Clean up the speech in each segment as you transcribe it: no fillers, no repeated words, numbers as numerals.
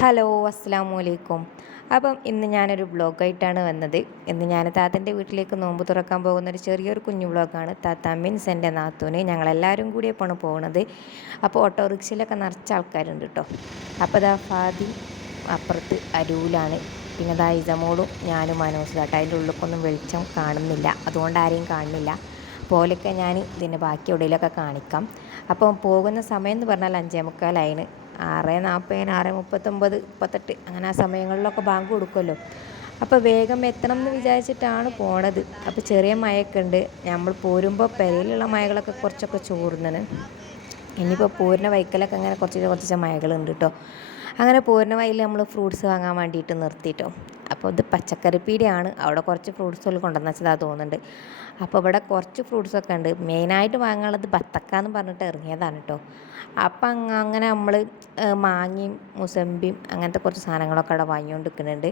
Hello അസ്സലാമു അലൈക്കും. അപ്പം ഇന്ന് ഞാനൊരു വ്ളോഗായിട്ടാണ് വന്നത്. ഇന്ന് ഞാൻ താത്തൻ്റെ വീട്ടിലേക്ക് നോമ്പ് തുറക്കാൻ പോകുന്നൊരു ചെറിയൊരു കുഞ്ഞു വ്ളോഗാണ്. താത്ത മീൻസ് എൻ്റെ നാത്തൂന് ഞങ്ങളെല്ലാവരും കൂടിയപ്പോഴാണ് പോകുന്നത്. അപ്പോൾ ഓട്ടോറിക്ഷയിലൊക്കെ നിറച്ച ആൾക്കാരുണ്ട് കേട്ടോ. അപ്പോൾ ഇതാ ഫാദി അപ്പുറത്ത് അരൂലാണ്. പിന്നെ ഇതാ ഇസമോളും ഞാനും മനോസിലാട്ടോ. അതിൻ്റെ ഉള്ളിലേക്കൊന്നും വെളിച്ചം കാണുന്നില്ല, അതുകൊണ്ട് ആരെയും കാണുന്നില്ല. പോലൊക്കെ ഞാൻ ഇതിൻ്റെ ബാക്കി എവിടെയെങ്കിലുമൊക്കെ കാണിക്കാം. അപ്പം പോകുന്ന സമയം എന്ന് പറഞ്ഞാൽ 5:45. 6:40, 6:39, 38 അങ്ങനെ ആ സമയങ്ങളിലൊക്കെ ബാങ്ക് കൊടുക്കുമല്ലോ. അപ്പോൾ വേഗം എത്തണം എന്ന് വിചാരിച്ചിട്ടാണ് പോണത്. അപ്പോൾ ചെറിയ മഴയൊക്കെ ഉണ്ട്. നമ്മൾ പോരുമ്പോൾ പെരയിലുള്ള മഴകളൊക്കെ കുറച്ചൊക്കെ ചോർന്നാണ്. ഇനിയിപ്പോൾ പോരുന്ന വൈക്കലൊക്കെ അങ്ങനെ കുറച്ച് മഴകളുണ്ട് കേട്ടോ. അങ്ങനെ പോരുന്ന വഴിയിൽ നമ്മൾ ഫ്രൂട്ട്സ് വാങ്ങാൻ വേണ്ടിയിട്ട് നിർത്തിയിട്ടോ. അപ്പോൾ ഇത് പച്ചക്കറി പീടിയാണ്. അവിടെ കുറച്ച് ഫ്രൂട്ട്സുകൾ കൊണ്ടുവന്ന് വെച്ചതാണ് തോന്നുന്നുണ്ട്. അപ്പോൾ ഇവിടെ കുറച്ച് ഫ്രൂട്ട്സൊക്കെ ഉണ്ട്. മെയിനായിട്ട് വാങ്ങാനുള്ളത് ബത്തക്ക എന്ന് പറഞ്ഞിട്ട് ഇറങ്ങിയതാണ് കേട്ടോ. അപ്പം അങ്ങനെ നമ്മൾ മാങ്ങയും മുസമ്പിയും അങ്ങനത്തെ കുറച്ച് സാധനങ്ങളൊക്കെ അവിടെ വാങ്ങിക്കൊണ്ട് നിൽക്കുന്നുണ്ട്.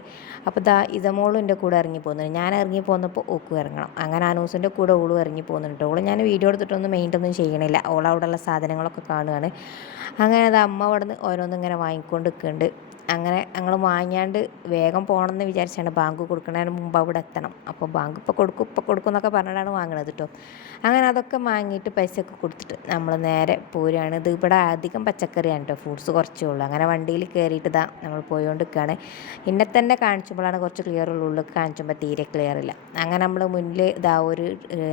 അപ്പോൾ ഇതാ ഇസമോളും എൻ്റെ കൂടെ ഇറങ്ങി പോകുന്നുണ്ട്. ഞാൻ ഇറങ്ങി പോന്നപ്പോൾ ഓക്കും ഇറങ്ങണം. അങ്ങനെ അനൂസിൻ്റെ കൂടെ ഓളും ഇറങ്ങി പോകുന്നുണ്ട്. ഓൾ ഞാൻ വീഡിയോ എടുത്തിട്ടൊന്നും മെയിൻ്റൊന്നും ചെയ്യണില്ല. ഓൾ അവിടെയുള്ള സാധനങ്ങളൊക്കെ കാണുകയാണ്. അങ്ങനെ അത് അമ്മ അവിടെ നിന്ന് ഓരോന്നും ഇങ്ങനെ വാങ്ങിക്കൊണ്ട് നിൽക്കുന്നുണ്ട്. അങ്ങനെ ഞങ്ങൾ വാങ്ങിയാണ്ട് വേഗം പോകണമെന്ന് വിചാരിച്ചാണ്. ബാങ്ക് കൊടുക്കുന്നതിന് മുമ്പ് അവിടെ എത്തണം. അപ്പോൾ ബാങ്ക് ഇപ്പോൾ കൊടുക്കും എന്നൊക്കെ പറഞ്ഞിട്ടാണ് വാങ്ങണത് കേട്ടോ. അങ്ങനെ അതൊക്കെ വാങ്ങിയിട്ട് പൈസയൊക്കെ കൊടുത്തിട്ട് നമ്മൾ നേരെ പോരുകയാണ്. ഇത് ഇവിടെ അധികം പച്ചക്കറിയാണ് കേട്ടോ, ഫ്രൂട്ട്സ് കുറച്ചേ ഉള്ളൂ. അങ്ങനെ വണ്ടിയിൽ കയറിയിട്ട് ഇതാ നമ്മൾ പോയിക്കൊണ്ട് നിൽക്കുകയാണ്. ഇന്നെ തന്നെ കാണിച്ചുമ്പോഴാണ് കുറച്ച് ക്ലിയർ ഉള്ളൂ, ഉള്ളിൽ കാണിച്ചുമ്പോൾ തീരെ ക്ലിയർ ഇല്ല. അങ്ങനെ നമ്മൾ മുന്നിൽ ഇതാ ഒരു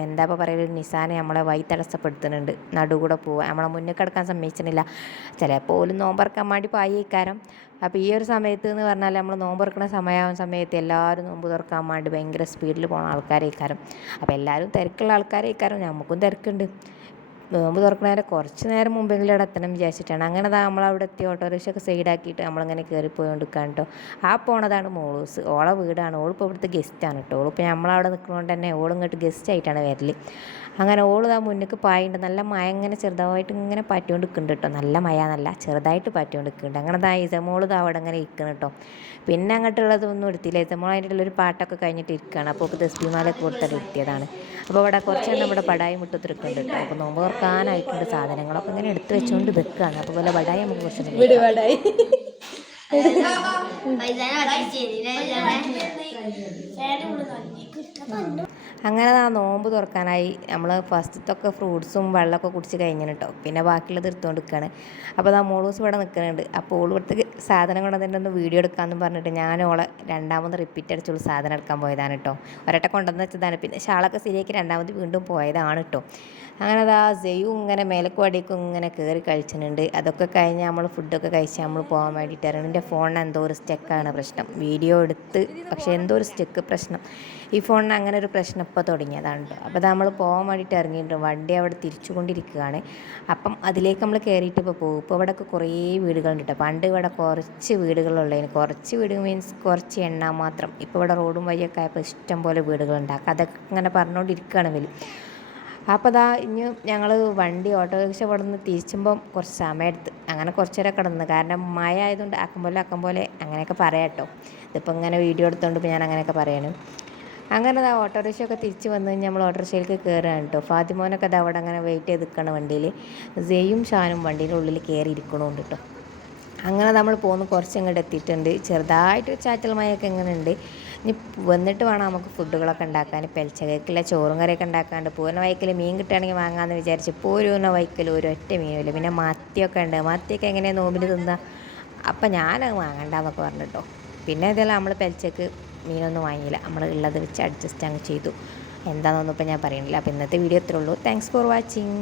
എന്താ പറയുക, ഒരു നിസാനെ നമ്മളെ വഴി തടസ്സപ്പെടുത്തുന്നുണ്ട്. നടുകൂടെ പോവുക, നമ്മളെ മുന്നിൽ കിടക്കാൻ സമ്മതിച്ചിട്ടില്ല. ചിലപ്പോൾ പോലും നോമ്പറക്കാൻ വേണ്ടി പായിക്കാരം. അപ്പോൾ ഈ ഒരു സമയത്ത് എന്ന് പറഞ്ഞാൽ നമ്മൾ നോമ്പ് തുറക്കുന്ന സമയത്ത് എല്ലാവരും നോമ്പ് തുറക്കാൻ വേണ്ടി ഭയങ്കര സ്പീഡിൽ പോകുന്ന ആൾക്കാരേക്കാരം. അപ്പോൾ എല്ലാവരും തിരക്കുള്ള ആൾക്കാരേക്കാരം, നമുക്കും തിരക്കുണ്ട്. നോമ്പ് തുറക്കുന്നതിൻ്റെ കുറച്ച് നേരം മുമ്പെങ്കിലും അവിടെ എത്തണം വിചാരിച്ചിട്ടാണ്. അങ്ങനെ നമ്മളവിടെ എത്തി ഓട്ടോറിക്ഷയൊക്കെ സൈഡാക്കിയിട്ട് നമ്മളിങ്ങനെ കയറിപ്പോയിക്കൊണ്ടിരിക്കാൻ കേട്ടോ. ആ പോണതാണ് മോളൂസ്. ഓളെ വീടാണ്. ഓളിപ്പോൾ ഇവിടുത്തെ ഗസ്റ്റാണ് കേട്ടോ. ഓളിപ്പോൾ നമ്മളവിടെ നിൽക്കുന്നതുകൊണ്ട് തന്നെ ഓളിങ്ങോട്ട് ഗസ്റ്റായിട്ടാണ് വരൽ. അങ്ങനെ ഓൾ മുന്നിലേക്ക് പായുണ്ട്. നല്ല മഴ ഇങ്ങനെ ചെറുതായിട്ട് ഇങ്ങനെ പാറ്റിക്കൊണ്ട് നിൽക്കുന്നുണ്ട് കേട്ടോ. നല്ല മഴ എന്നല്ല, ചെറുതായിട്ട് പാറ്റിക്കൊണ്ട് നിൽക്കുന്നുണ്ട്. അങ്ങനെ ഇസമോൾ അവിടെ ഇങ്ങനെ ഇരിക്കണം കേട്ടോ. പിന്നെ അങ്ങോട്ടുള്ളതൊന്നും എടുത്തില്ല. ഇസമോൾ അതിൻ്റെ ഉള്ളൊരു പാട്ടൊക്കെ കഴിഞ്ഞിട്ട് ഇരിക്കുകയാണ്. അപ്പോൾ തസ്ബീമാലൊക്കെ കൊടുത്തിട്ട് ഇരുത്തിയതാണ്. അപ്പോൾ ഇവിടെ കുറച്ചെണ്ണം ഇവിടെ ബടായി മുട്ടത്തിരിക്കുന്നുണ്ട് കേട്ടോ. അപ്പോൾ നോമ്പ് തുറക്കാനായിട്ടുണ്ട്. സാധനങ്ങളൊക്കെ ഇങ്ങനെ എടുത്ത് വെച്ചുകൊണ്ട് നിൽക്കുകയാണ്. അപ്പോൾ പോലെ ബടായി നമുക്ക് കുറച്ച് അങ്ങനെ ആ നോമ്പ് തുറക്കാനായി നമ്മൾ ഫസ്റ്റത്തൊക്കെ ഫ്രൂട്ട്സും വെള്ളമൊക്കെ കുടിച്ച് കഴിഞ്ഞു കേട്ടോ. പിന്നെ ബാക്കിയുള്ളത് എടുത്തുകൊണ്ട് നിൽക്കുകയാണ്. അപ്പോൾ മോളൂസ് ഇവിടെ നിൽക്കുന്നുണ്ട്. അപ്പോൾ ഓൾ ഇവിടുത്തെ സാധനം കൊണ്ട് തന്നെ ഒന്ന് വീഡിയോ എടുക്കാമെന്ന് പറഞ്ഞിട്ട് ഞാൻ ഓളെ രണ്ടാമത് റിപ്പീറ്റ് അടിച്ചുള്ള സാധനം എടുക്കാൻ പോയതാണ് കേട്ടോ. ഒരട്ട കൊണ്ടുവന്ന് വെച്ചതാണ്. പിന്നെ ഷാളൊക്കെ ശരിയാക്കി രണ്ടാമത് വീണ്ടും പോയതാണ് കേട്ടോ. അങ്ങനെ സെയ്യും ഇങ്ങനെ മേലക്കും അടിക്കും ഇങ്ങനെ കയറി കഴിച്ചിട്ടുണ്ട്. അതൊക്കെ കഴിഞ്ഞ് നമ്മൾ ഫുഡൊക്കെ കഴിച്ച് നമ്മൾ പോകാൻ വേണ്ടിയിട്ടായിരുന്നു. എൻ്റെ ഫോണിന് എന്തോ ഒരു സ്റ്റക്കാണ് പ്രശ്നം. വീഡിയോ എടുത്ത് പക്ഷേ എന്തോ ഒരു സ്റ്റക്ക് പ്രശ്നം. ഈ ഫോണിന് അങ്ങനെ ഒരു പ്രശ്നം ഇപ്പോൾ തുടങ്ങിയതാണ് കേട്ടോ. അപ്പോൾ നമ്മൾ പോകാൻ വേണ്ടിയിട്ട് ഇറങ്ങിയിട്ടുണ്ട്. വണ്ടി അവിടെ തിരിച്ചുകൊണ്ടിരിക്കുകയാണ്. അപ്പം അതിലേക്ക് നമ്മൾ കയറിയിട്ട് ഇപ്പോൾ പോകും. ഇപ്പോൾ ഇവിടെയൊക്കെ കുറേ വീടുകളുണ്ട് കേട്ടോ. പണ്ട് ഇവിടെ കുറച്ച് വീടുകളുള്ളതിന്, കുറച്ച് വീട് മീൻസ് കുറച്ച് എണ്ണാൻ മാത്രം. ഇപ്പോൾ ഇവിടെ റോഡും വഴിയൊക്കെ ആയപ്പോൾ ഇഷ്ടം പോലെ വീടുകളുണ്ട്. അതൊക്കെ ഇങ്ങനെ പറഞ്ഞുകൊണ്ടിരിക്കുകയാണ് വലിയ. അപ്പോൾ ഇനി ഞങ്ങൾ വണ്ടി ഓട്ടോറിക്ഷ ഇവിടെ നിന്ന് തിരിച്ചുമ്പം കുറച്ച് സമയം എടുത്ത് അങ്ങനെ കുറച്ച് നേരം കിടന്ന്. കാരണം മഴ ആയതുകൊണ്ട് ആക്കം പോലെ അങ്ങനെയൊക്കെ പറയാം കേട്ടോ. ഇതിപ്പോൾ ഇങ്ങനെ വീഡിയോ എടുത്തുകൊണ്ട് ഇപ്പോൾ ഞാൻ അങ്ങനെയൊക്കെ പറയാണ്. അങ്ങനെ ഓട്ടോറിക്ഷയൊക്കെ തിരിച്ച് വന്ന് കഴിഞ്ഞ് നമ്മൾ ഓട്ടോറിക്ഷയിലേക്ക് കയറുകയാണ് കേട്ടോ. ഫാത്തിമോനൊക്കെ അവിടെ അങ്ങനെ വെയിറ്റ് ചെയ്ത് നിൽക്കണം വണ്ടിയിൽ. സെയ്യും ഷാനും വണ്ടീൻ്റെ ഉള്ളിൽ കയറി ഇരിക്കണമുണ്ട് കേട്ടോ. അങ്ങനെ നമ്മൾ പോകുന്നു. കുറച്ച് ഇങ്ങോട്ട് എത്തിയിട്ടുണ്ട്. ചെറുതായിട്ട് ചാറ്റൽ മഴയൊക്കെ ഇങ്ങനെ ഉണ്ട്. ഇനി വന്നിട്ട് വേണം നമുക്ക് ഫുഡുകളൊക്കെ ഉണ്ടാക്കാൻ. പെൽച്ചകേക്കില്ല ചോറും കറിയൊക്കെ ഉണ്ടാക്കാണ്ട്. പോകുന്ന വൈക്കൽ മീൻ കിട്ടുകയാണെങ്കിൽ വാങ്ങാമെന്ന് വിചാരിച്ച് പോരുന്ന വൈക്കൽ ഒരൊറ്റ മീനുമില്ല. പിന്നെ മത്തിയൊക്കെ ഉണ്ട്. മത്തിയൊക്കെ എങ്ങനെയാണ് നോമ്പിന് തിന്നുക. അപ്പം ഞാനത് വാങ്ങണ്ടെന്നൊക്കെ പറഞ്ഞു കേട്ടോ. പിന്നെ ഇതെല്ലാം നമ്മൾ പെൽച്ചക്ക് മീനൊന്നും വാങ്ങിയില്ല. നമ്മൾ ഉള്ളത് വെച്ച് അഡ്ജസ്റ്റ് അങ്ങ് ചെയ്തു. എന്താണെന്നൊന്നും ഇപ്പം ഞാൻ പറയുന്നില്ല. അപ്പോൾ ഇന്നത്തെ വീഡിയോ ഇത്രേ ഉള്ളൂ. Thanks for watching.